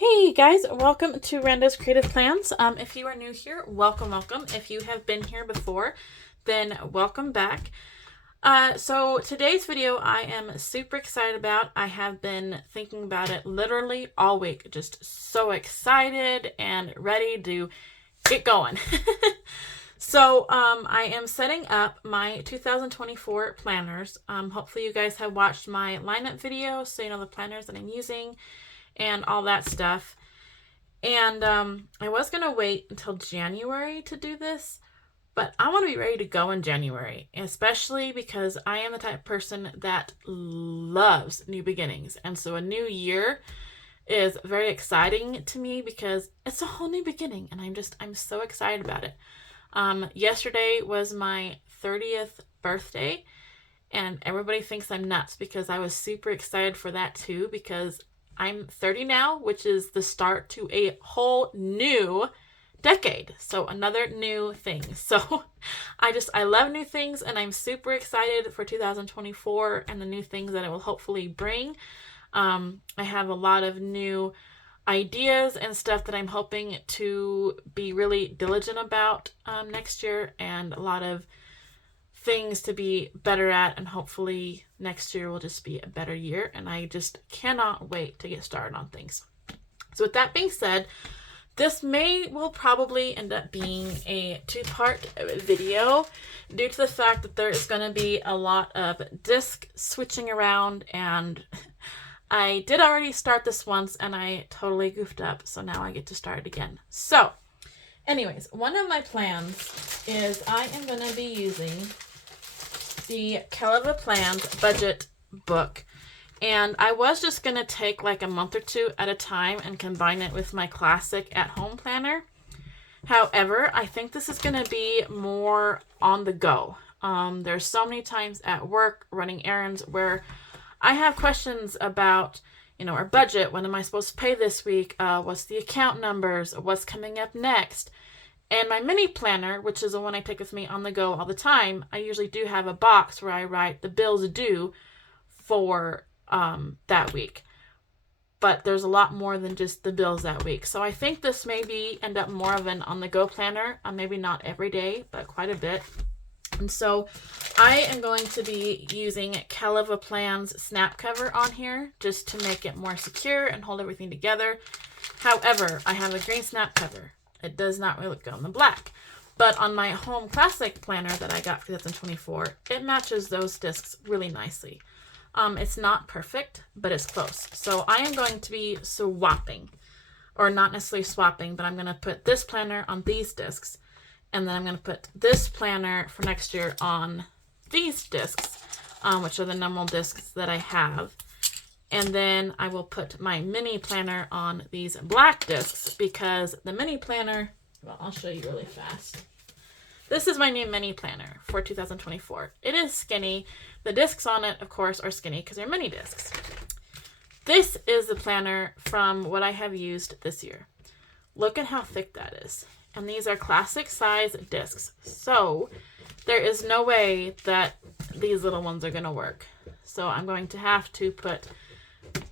Hey guys, welcome to Randa's Creative Plans. If you are new here, welcome. If you have been here before, then welcome back. So today's video I am super excited about. I have been thinking about it literally all week, just so excited and ready to get going. So I am setting up my 2024 planners. Hopefully you guys have watched my lineup video, so you know the planners that I'm using and all that stuff. And I was going to wait until January to do this, but I want to be ready to go in January, especially because I am the type of person that loves new beginnings. And so a new year is very exciting to me because it's a whole new beginning, and I'm so excited about it. Yesterday was my 30th birthday, and everybody thinks I'm nuts because I was super excited for that too, because I'm 30 now, which is the start to a whole new decade. So another new thing. So I love new things, and I'm super excited for 2024 and the new things that it will hopefully bring. I have a lot of new ideas and stuff that I'm hoping to be really diligent about next year, and a lot of things to be better at, and hopefully next year will just be a better year, and I just cannot wait to get started on things. So with that being said, this will probably end up being a two-part video due to the fact that there is going to be a lot of disc switching around, and I did already start this once and I totally goofed up, so now I get to start it again. So anyways, one of my plans is I am going to be using the Keleva Plans budget book, and I was just going to take like a month or two at a time and combine it with my classic at-home planner. However, I think this is going to be more on the go. There's so many times at work running errands where I have questions about, our budget. When am I supposed to pay this week? What's the account numbers? What's coming up next? And my mini planner, which is the one I take with me on the go all the time, I usually do have a box where I write the bills due for that week. But there's a lot more than just the bills that week. So I think this may end up more of an on-the-go planner. Maybe not every day, but quite a bit. And so I am going to be using Keleva Plans snap cover on here just to make it more secure and hold everything together. However, I have a green snap cover. It does not really go on the black. But on my home classic planner that I got for 2024, it matches those discs really nicely. It's not perfect, but it's close. So I am going to be swapping, or not necessarily swapping, but I'm going to put this planner on these discs, and then I'm going to put this planner for next year on these discs, which are the normal discs that I have. And then I will put my mini planner on these black discs, because the mini planner, well, I'll show you really fast. This is my new mini planner for 2024. It is skinny. The discs on it, of course, are skinny because they're mini discs. This is the planner from what I have used this year. Look at how thick that is. And these are classic size discs. So there is no way that these little ones are going to work. So I'm going to have to put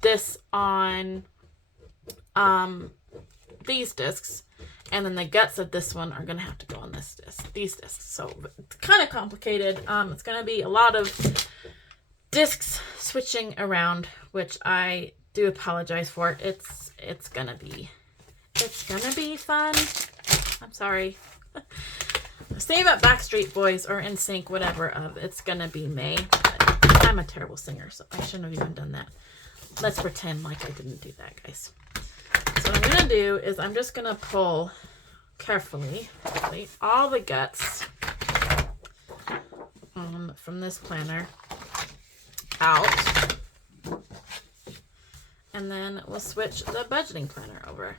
this on these discs, and then the guts of this one are going to have to go on these discs. So it's kind of complicated. It's going to be a lot of discs switching around, which I do apologize for. It's going to be fun. I'm sorry. Same about Backstreet Boys or NSYNC, whatever of It's Gonna Be May. But I'm a terrible singer, so I shouldn't have even done that. Let's pretend like I didn't do that, guys. So what I'm gonna do is I'm just gonna pull carefully all the guts from this planner out, and then we'll switch the budgeting planner over.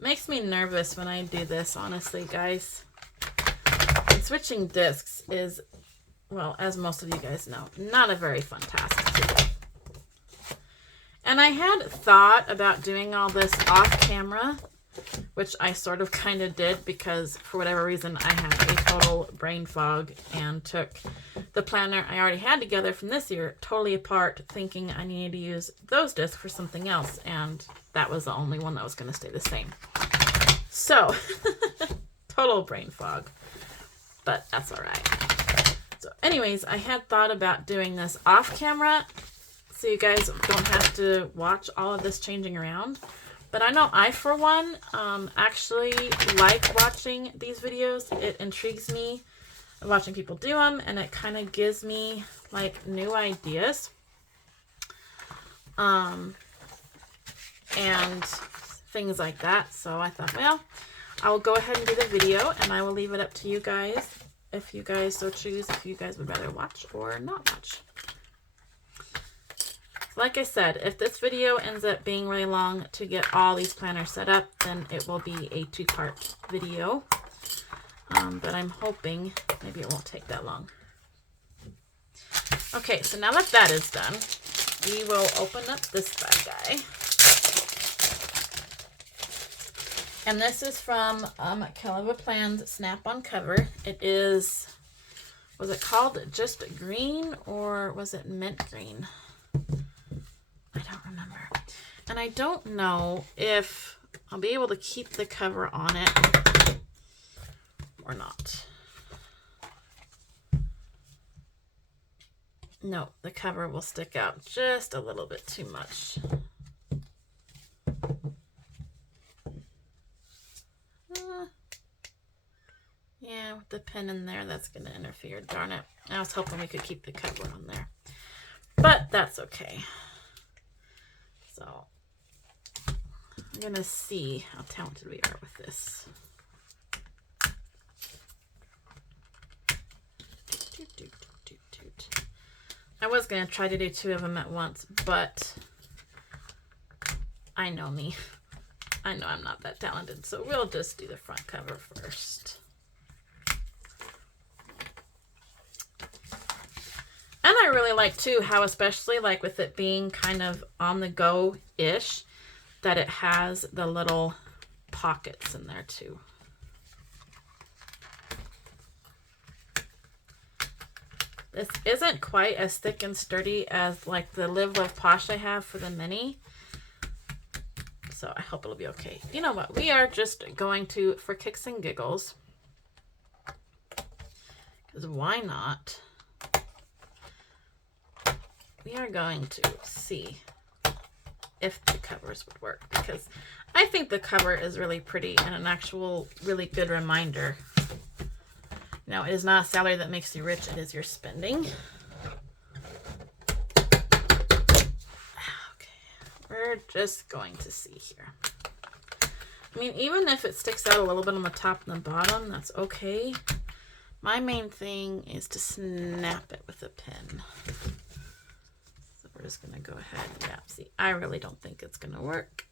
Makes me nervous when I do this, honestly, guys. And switching discs is, well, as most of you guys know, not a very fun task to do. And I had thought about doing all this off camera, which I sort of kind of did because for whatever reason I have a total brain fog and took the planner I already had together from this year totally apart, thinking I needed to use those discs for something else, and that was the only one that was going to stay the same. So, total brain fog, but that's all right. So anyways, I had thought about doing this off camera so you guys don't have to watch all of this changing around. But I know I, for one, actually like watching these videos. It intrigues me watching people do them, and it kind of gives me, like, new ideas. And things like that. So I thought, well, I will go ahead and do the video, and I will leave it up to you guys if you guys so choose, if you guys would rather watch or not watch. Like I said, if this video ends up being really long to get all these planners set up, then it will be a 2-part video. But I'm hoping maybe it won't take that long. Okay, so now that that is done, we will open up this bad guy. And this is from Keleva Plans Snap-on Cover. It is, was it called just green or was it mint green? I don't remember. And I don't know if I'll be able to keep the cover on it or not. No, the cover will stick out just a little bit too much. Yeah, with the pin in there, that's going to interfere. Darn it. I was hoping we could keep the cover on there. But that's okay. So, I'm going to see how talented we are with this. I was going to try to do 2 of them at once, but I know me. I know I'm not that talented, so we'll just do the front cover first. And I really like, too, how especially, like, with it being kind of on the go-ish, that it has the little pockets in there, too. This isn't quite as thick and sturdy as, like, the Live Love Posh I have for the mini. So I hope it'll be okay. You know what? We are just going to, for kicks and giggles, because why not? We are going to see if the covers would work, because I think the cover is really pretty and an actual really good reminder. Now, it is not a salary that makes you rich, it is your spending. Okay, we're just going to see here. I mean, even if it sticks out a little bit on the top and the bottom, that's okay. My main thing is to snap it with a pin. We're just going to go ahead. Yeah, see, I really don't think it's going to work.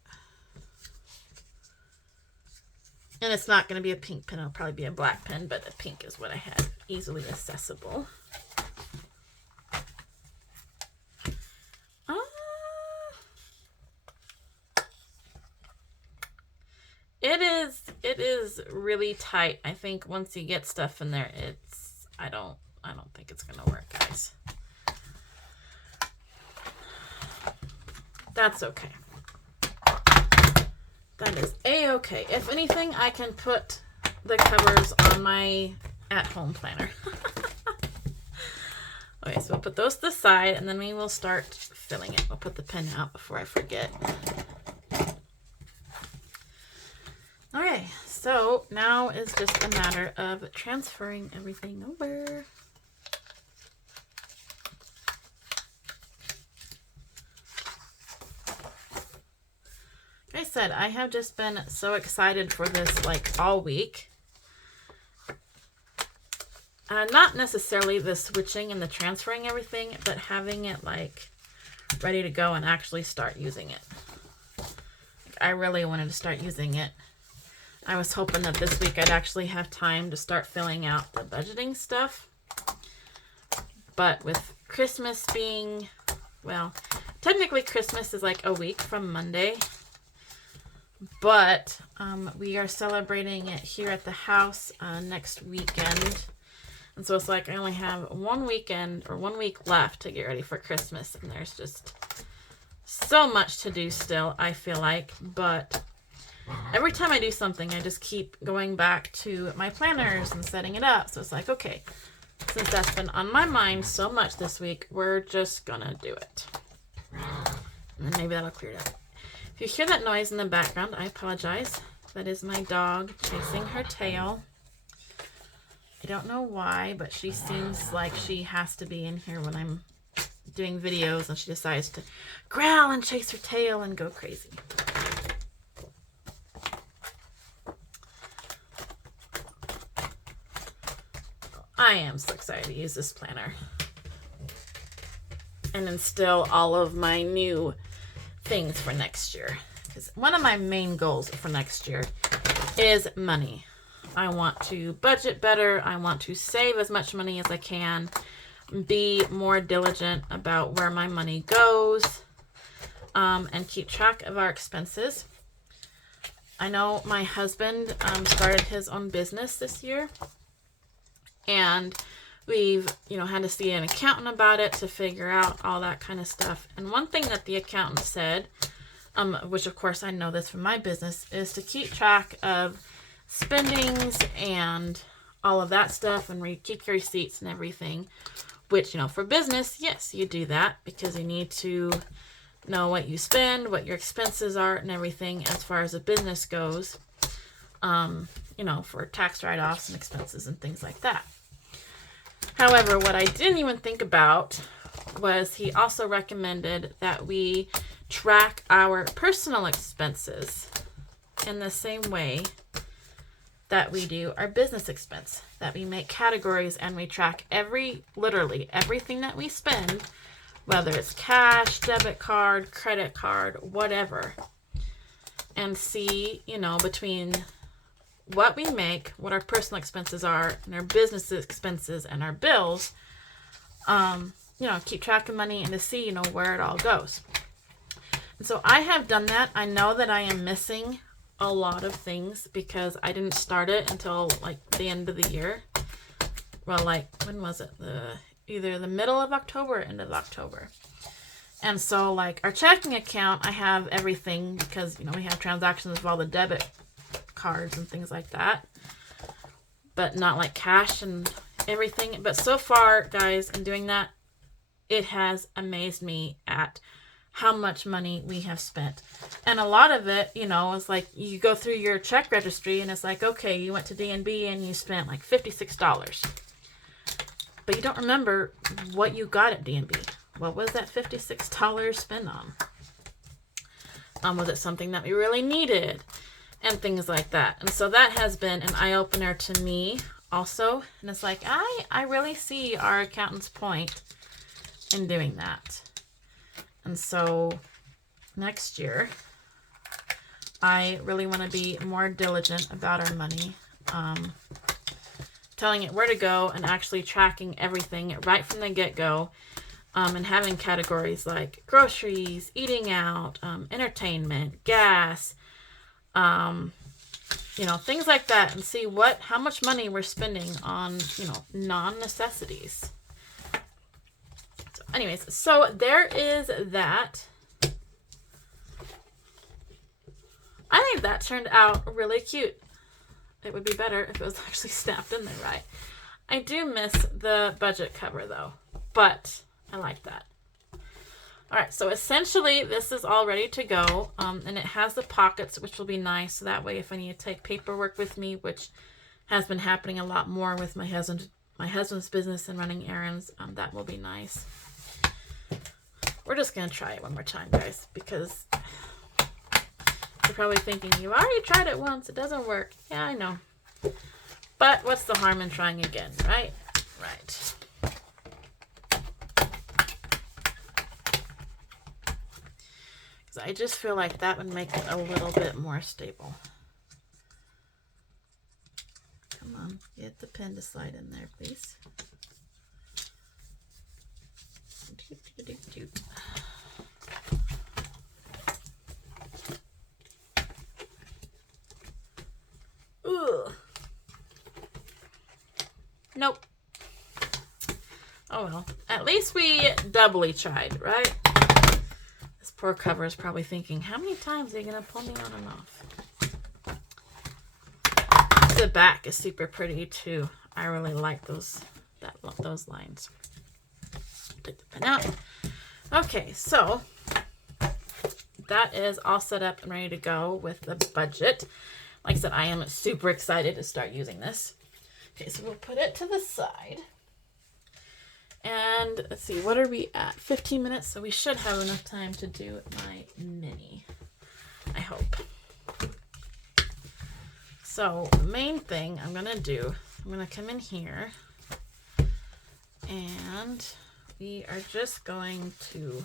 And it's not going to be a pink pin. It'll probably be a black pin, but a pink is what I have easily accessible. It is really tight. I think once you get stuff in there, I don't think it's going to work, guys. That's okay. That is a-okay. If anything, I can put the covers on my at-home planner. Okay, so we'll put those to the side, and then we will start filling it. We'll put the pin out before I forget. Okay, so now is just a matter of transferring everything over. Like I said, I have just been so excited for this, like, all week. Not necessarily the switching and the transferring everything, but having it, like, ready to go and actually start using it. Like, I really wanted to start using it. I was hoping that this week I'd actually have time to start filling out the budgeting stuff. But with Christmas being, well, technically Christmas is like a week from Monday. But we are celebrating it here at the house next weekend. And so it's like I only have 1 weekend or 1 week left to get ready for Christmas. And there's just so much to do still, I feel like. But every time I do something, I just keep going back to my planners and setting it up. So it's like, okay, since that's been on my mind so much this week, we're just gonna do it. And then maybe that'll clear it up. If you hear that noise in the background, I apologize. That is my dog chasing her tail. I don't know why, but she seems like she has to be in here when I'm doing videos, and she decides to growl and chase her tail and go crazy. I am so excited to use this planner and instill all of my new things for next year. Because one of my main goals for next year is money. I want to budget better. I want to save as much money as I can. Be more diligent about where my money goes. And keep track of our expenses. I know my husband started his own business this year. And we've, had to see an accountant about it to figure out all that kind of stuff. And one thing that the accountant said, which of course I know this from my business, is to keep track of spendings and all of that stuff and keep your receipts and everything, which, for business, yes, you do that because you need to know what you spend, what your expenses are and everything as far as a business goes, for tax write-offs and expenses and things like that. However, what I didn't even think about was he also recommended that we track our personal expenses in the same way that we do our business expense, that we make categories and we track literally everything that we spend, whether it's cash, debit card, credit card, whatever, and see, between what we make, what our personal expenses are, and our business expenses and our bills, keep track of money and to see, where it all goes. And so I have done that. I know that I am missing a lot of things because I didn't start it until the end of the year. Well, when was it? Either the middle of October or end of October. And so our checking account, I have everything because, we have transactions of all the debit cards and things like that, but not cash and everything. But so far, guys, in doing that, it has amazed me at how much money we have spent. And a lot of it, is you go through your check registry and it's okay, you went to D&B and you spent $56. But you don't remember what you got at D&B. What was that $56 spent on? Was it something that we really needed? And things like that. And so that has been an eye-opener to me also. And it's I really see our accountant's point in doing that. And so next year, I really want to be more diligent about our money, telling it where to go and actually tracking everything right from the get-go, and having categories like groceries, eating out, entertainment, gas, things like that, and see how much money we're spending on, non-necessities. So anyways, so there is that. I think that turned out really cute. It would be better if it was actually snapped in there right. I do miss the budget cover though, but I like that. Alright, so essentially this is all ready to go, and it has the pockets, which will be nice, so that way if I need to take paperwork with me, which has been happening a lot more with my husband's business and running errands, that will be nice. We're just going to try it one more time, guys, because you're probably thinking, you already tried it once, it doesn't work. Yeah, I know. But what's the harm in trying again, right? Right. I just feel like that would make it a little bit more stable. Come on, get the pen to slide in there, please. Oh well, at least we doubly tried, right? This poor cover is probably thinking, how many times are you going to pull me on and off? The back is super pretty too. I really like those lines. Take the pen out. Okay, so that is all set up and ready to go with the budget. Like I said, I am super excited to start using this. Okay, so we'll put it to the side. And let's see, what are we at? 15 minutes, so we should have enough time to do my mini. I hope. So the main thing I'm gonna do, I'm gonna come in here and we are just going to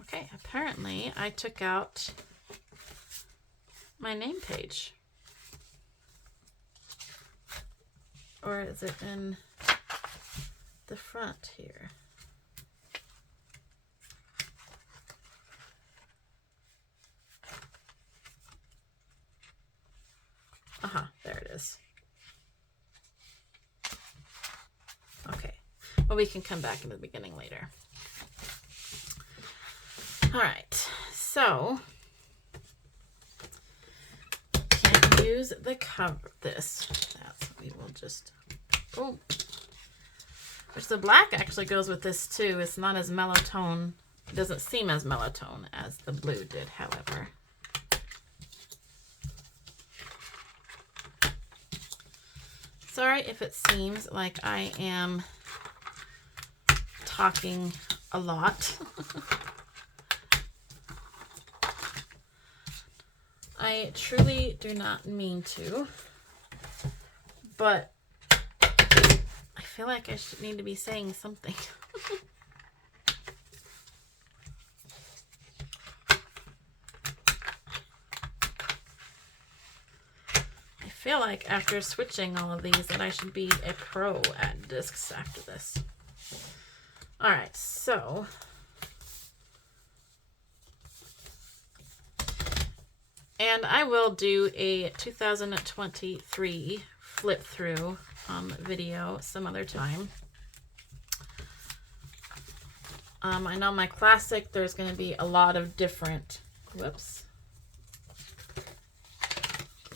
okay, apparently I took out my name page. Or is it in the front here? There it is. Okay, well, we can come back in the beginning later. All right, so can't use the cover. That's we will just which the black actually goes with this too. It's not as mellow tone. It doesn't seem as mellow tone as the blue did, however. Sorry if it seems like I am talking a lot. I truly do not mean to, but I feel like I should need to be saying something. I feel like after switching all of these that I should be a pro at discs after this. All right, so and I will do a 2023 flip through video some other time. I know my classic, there's going to be a lot of different, whoops.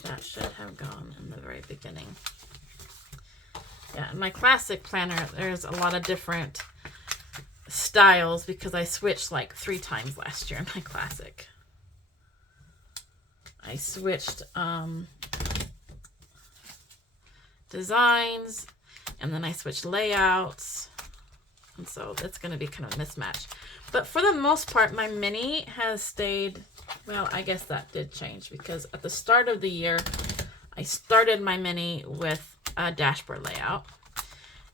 That should have gone in the very beginning. Yeah, in my classic planner, there's a lot of different styles because I switched like 3 times last year in my classic. I switched designs, and then I switched layouts, and so it's going to be kind of a mismatch. But for the most part, my mini has stayed, well, I guess that did change because at the start of the year, I started my mini with a dashboard layout,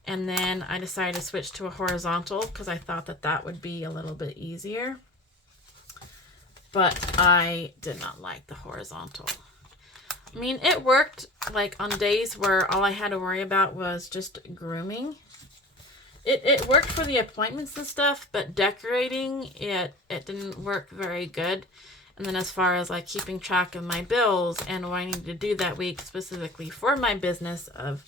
and then I decided to switch to a horizontal because I thought that that would be a little bit easier. But I did not like the horizontal. I mean, it worked like on days where all I had to worry about was just grooming. It worked for the appointments and stuff, but decorating, it didn't work very good. And then as far as like keeping track of my bills and what I needed to do that week specifically for my business of,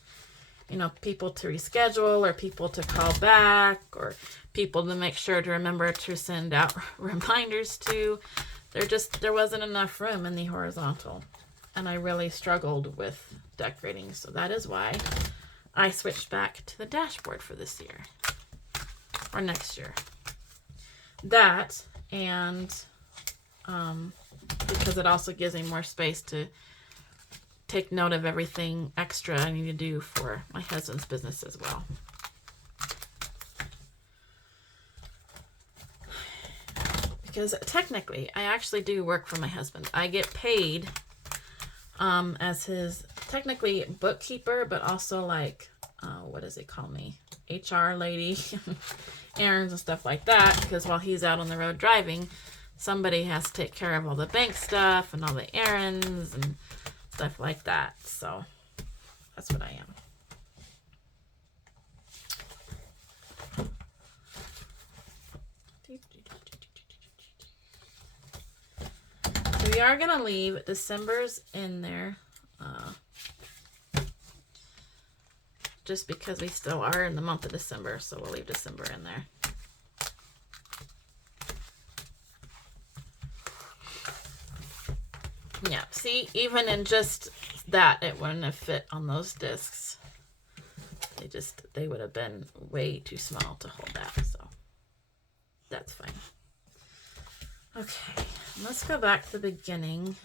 you know, people to reschedule or people to call back or people to make sure to remember to send out reminders to, there wasn't enough room in the horizontal. And I really struggled with decorating. So that is why I switched back to the dashboard for this year or next year. That and because it also gives me more space to take note of everything extra I need to do for my husband's business as well. Because technically, I actually do work for my husband. I get paid as his, technically, bookkeeper, but also like, what does he call me? HR lady, errands and stuff like that. Because while he's out on the road driving, somebody has to take care of all the bank stuff and all the errands and stuff like that. So that's what I am. So we are going to leave December's in there. just because we still are in the month of December, so we'll leave December in there. Yeah, see, even in just that, it wouldn't have fit on those discs. They would have been way too small to hold that, so that's fine. Okay, let's go back to the beginning.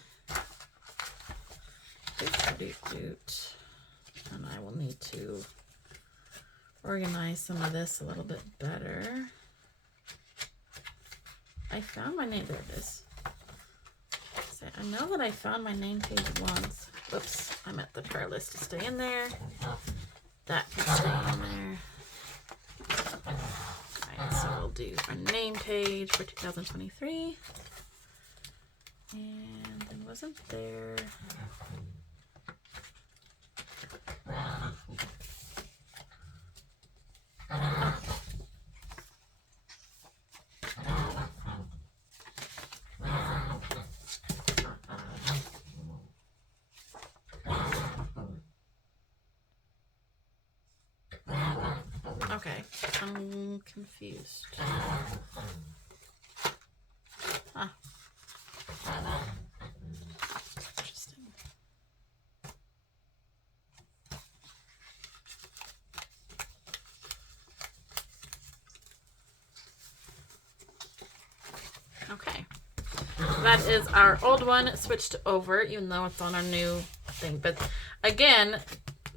And I will need to organize some of this a little bit better. I found my name. There it is. I know that I found my name page once. Whoops, I meant the prayer list to stay in there. That can stay in there. Alright, so we'll do our name page for 2023. And then wasn't there... Okay, I'm confused. Huh. Interesting. Okay. That is our old one switched over, even though it's on our new thing. But again,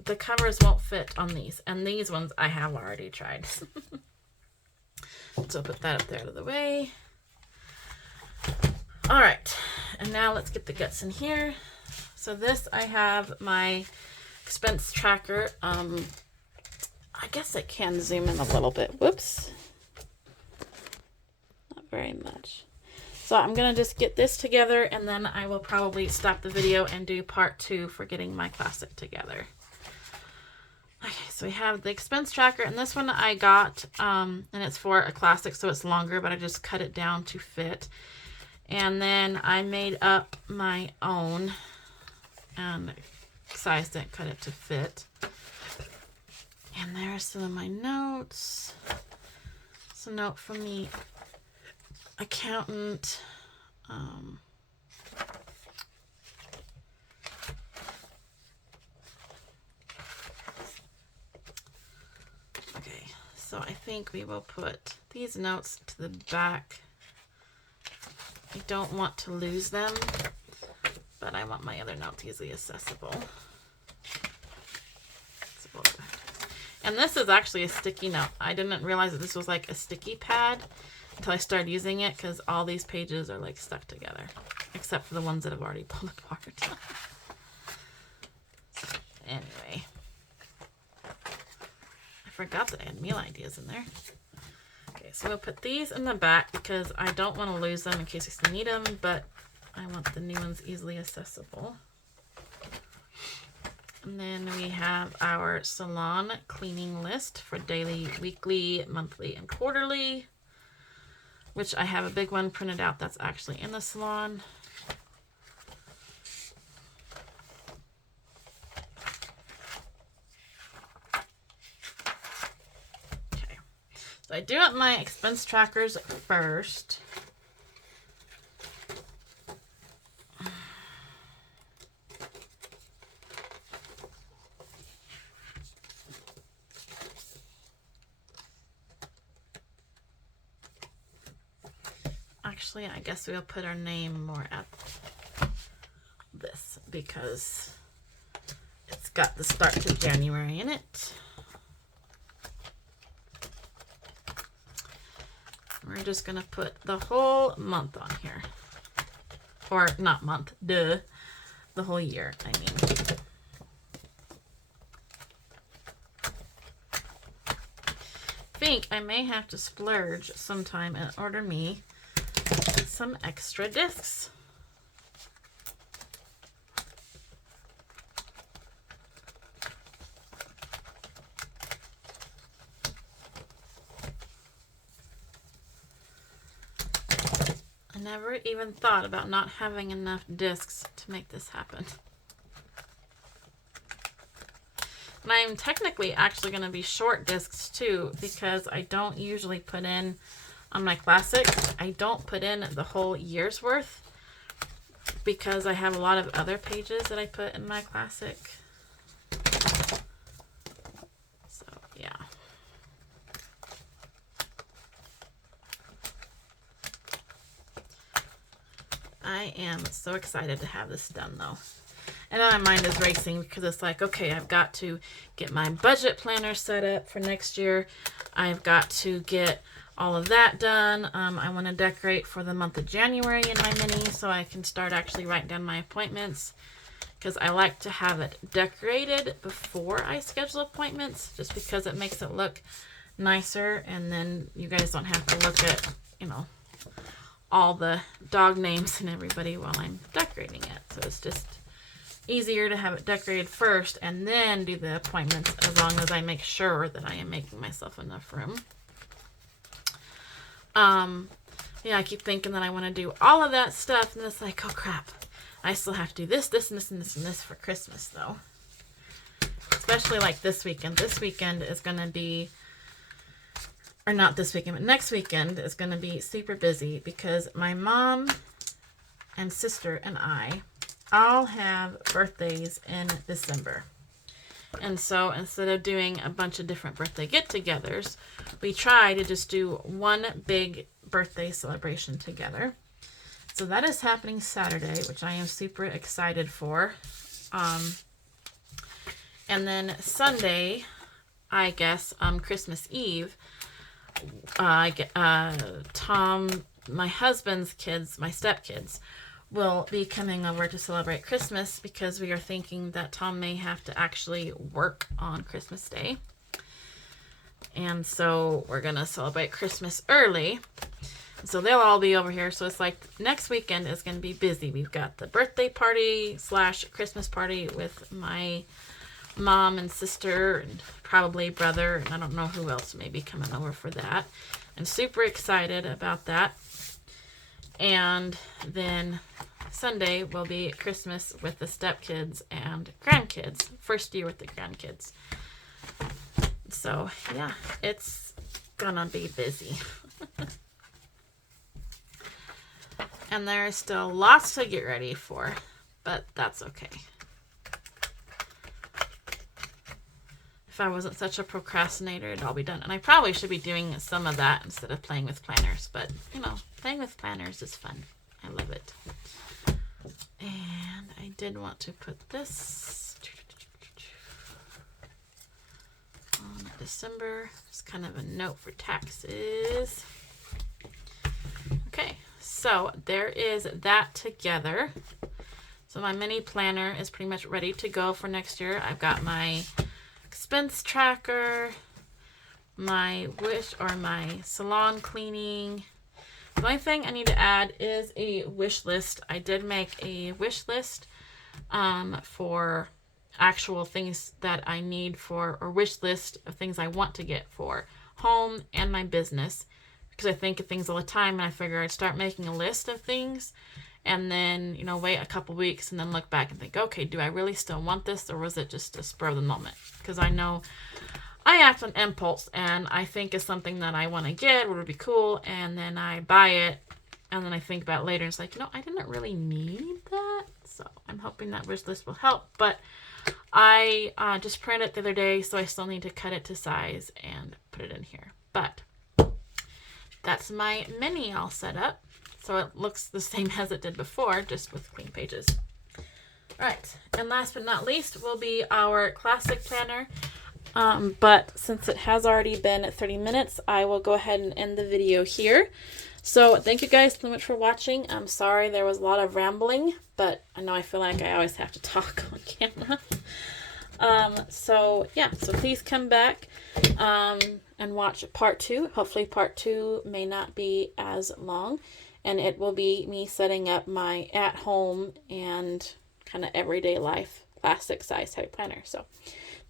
the covers won't fit on these, and these ones I have already tried. So put that up there out of the way. All right, and now let's get the guts in here. So this, I have my expense tracker. I guess it can zoom in a little bit. Whoops. Not very much. So I'm going to just get this together, and then I will probably stop the video and do part 2 for getting my classic together. Okay, so we have the expense tracker, and this one I got, and it's for a classic, so it's longer, but I just cut it down to fit. And then I made up my own and sized it, cut it to fit. And there's some of my notes. It's a note from the accountant. Okay, so I think we will put these notes to the back. I don't want to lose them, but I want my other notes easily accessible. So we'll go ahead. And this is actually a sticky note. I didn't realize that this was like a sticky pad until I started using it, because all these pages are like stuck together, except for the ones that have already pulled apart. Anyway, I forgot that I had meal ideas in there. Okay, so we'll put these in the back because I don't want to lose them in case we still need them, but I want the new ones easily accessible. And then we have our salon cleaning list for daily, weekly, monthly, and quarterly, which I have a big one printed out that's actually in the salon. Okay, so I do want my expense trackers first. Actually, I guess we'll put our name more at this because it's got the start to January in it. We're just going to put the whole month on here. Or not month, duh. The whole year, I mean. I think I may have to splurge sometime and order me some extra discs. I never even thought about not having enough discs to make this happen. And I'm technically actually going to be short discs too, because I don't usually put in, on my classic, I don't put in the whole year's worth, because I have a lot of other pages that I put in my classic. So, yeah. I am so excited to have this done though. And my mind is racing because it's like, okay, I've got to get my budget planner set up for next year. I've got to get all of that done. I want to decorate for the month of January in my mini so I can start actually writing down my appointments, because I like to have it decorated before I schedule appointments, just because it makes it look nicer, and then you guys don't have to look at, you know, all the dog names and everybody while I'm decorating it. So it's just easier to have it decorated first and then do the appointments, as long as I make sure that I am making myself enough room. Yeah, I keep thinking that I want to do all of that stuff, and it's like, oh crap, I still have to do this, this, and this, and this, and this for Christmas though. Especially like this weekend. This weekend is going to be, or not this weekend, but next weekend is going to be super busy, because my mom and sister and I all have birthdays in December. And so instead of doing a bunch of different birthday get-togethers, we try to just do one big birthday celebration together. So that is happening Saturday, which I am super excited for. And then Sunday, I guess, Christmas Eve, Tom, my husband's kids, my stepkids, will be coming over to celebrate Christmas, because we are thinking that Tom may have to actually work on Christmas Day. And so we're going to celebrate Christmas early. So they'll all be over here. So it's like next weekend is going to be busy. We've got the birthday party / Christmas party with my mom and sister and probably brother, and I don't know who else may be coming over for that. I'm super excited about that. And then Sunday will be Christmas with the stepkids and grandkids. First year with the grandkids. So, yeah, it's gonna be busy. And there is still lots to get ready for, but that's okay. If I wasn't such a procrastinator, it'd all be done. And I probably should be doing some of that instead of playing with planners. But, you know, playing with planners is fun. I love it. And I did want to put this on December. It's kind of a note for taxes. Okay, so there is that together. So my mini planner is pretty much ready to go for next year. I've got my expense tracker, my my salon cleaning. The only thing I need to add is a wish list. I did make a wish list for actual things that I need for, or wish list of things I want to get for home and my business, because I think of things all the time, and I figure I'd start making a list of things and then, you know, wait a couple weeks and then look back and think, okay, do I really still want this, or was it just a spur of the moment? Because I know I act on impulse, and I think it's something that I want to get, would be cool, and then I buy it, and then I think about it later, and it's like, you know, I didn't really need that. So I'm hoping that wish list will help. But I just printed it the other day, so I still need to cut it to size and put it in here. But that's my mini all set up. So it looks the same as it did before, just with clean pages. All right, and last but not least will be our classic planner. But since it has already been 30 minutes, I will go ahead and end the video here. So thank you guys so much for watching. I'm sorry there was a lot of rambling, but I know I feel like I always have to talk on camera. So yeah, so please come back and watch part 2. Hopefully part 2 may not be as long, and it will be me setting up my at-home and kind of everyday life classic size type planner. So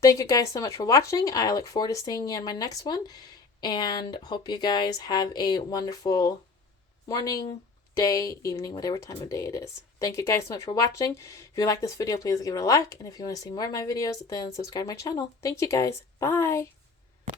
thank you guys so much for watching. I look forward to seeing you in my next one, and hope you guys have a wonderful morning, day, evening, whatever time of day it is. Thank you guys so much for watching. If you like this video, please give it a like. And if you want to see more of my videos, then subscribe to my channel. Thank you guys. Bye.